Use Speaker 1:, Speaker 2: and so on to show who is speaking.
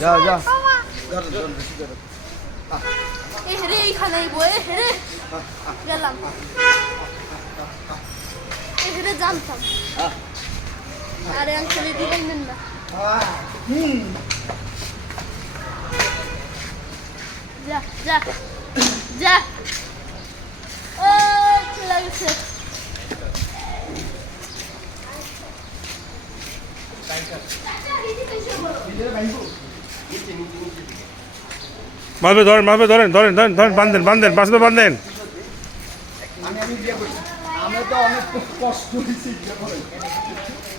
Speaker 1: যাও যাও
Speaker 2: এ হেরে এইখানে বয়ে হেরে গেলাম। এ হেরে জানতাম। আরে আঙ্কেলে দিবেন না। যা যা যা।
Speaker 3: মাছবে ধরেন মাছবে ধরেন ধরেন ধরেন ধরেন বান্ধেন বান্ধেন মাছবে বান্ধেন
Speaker 1: আমি তো অনেক কষ্ট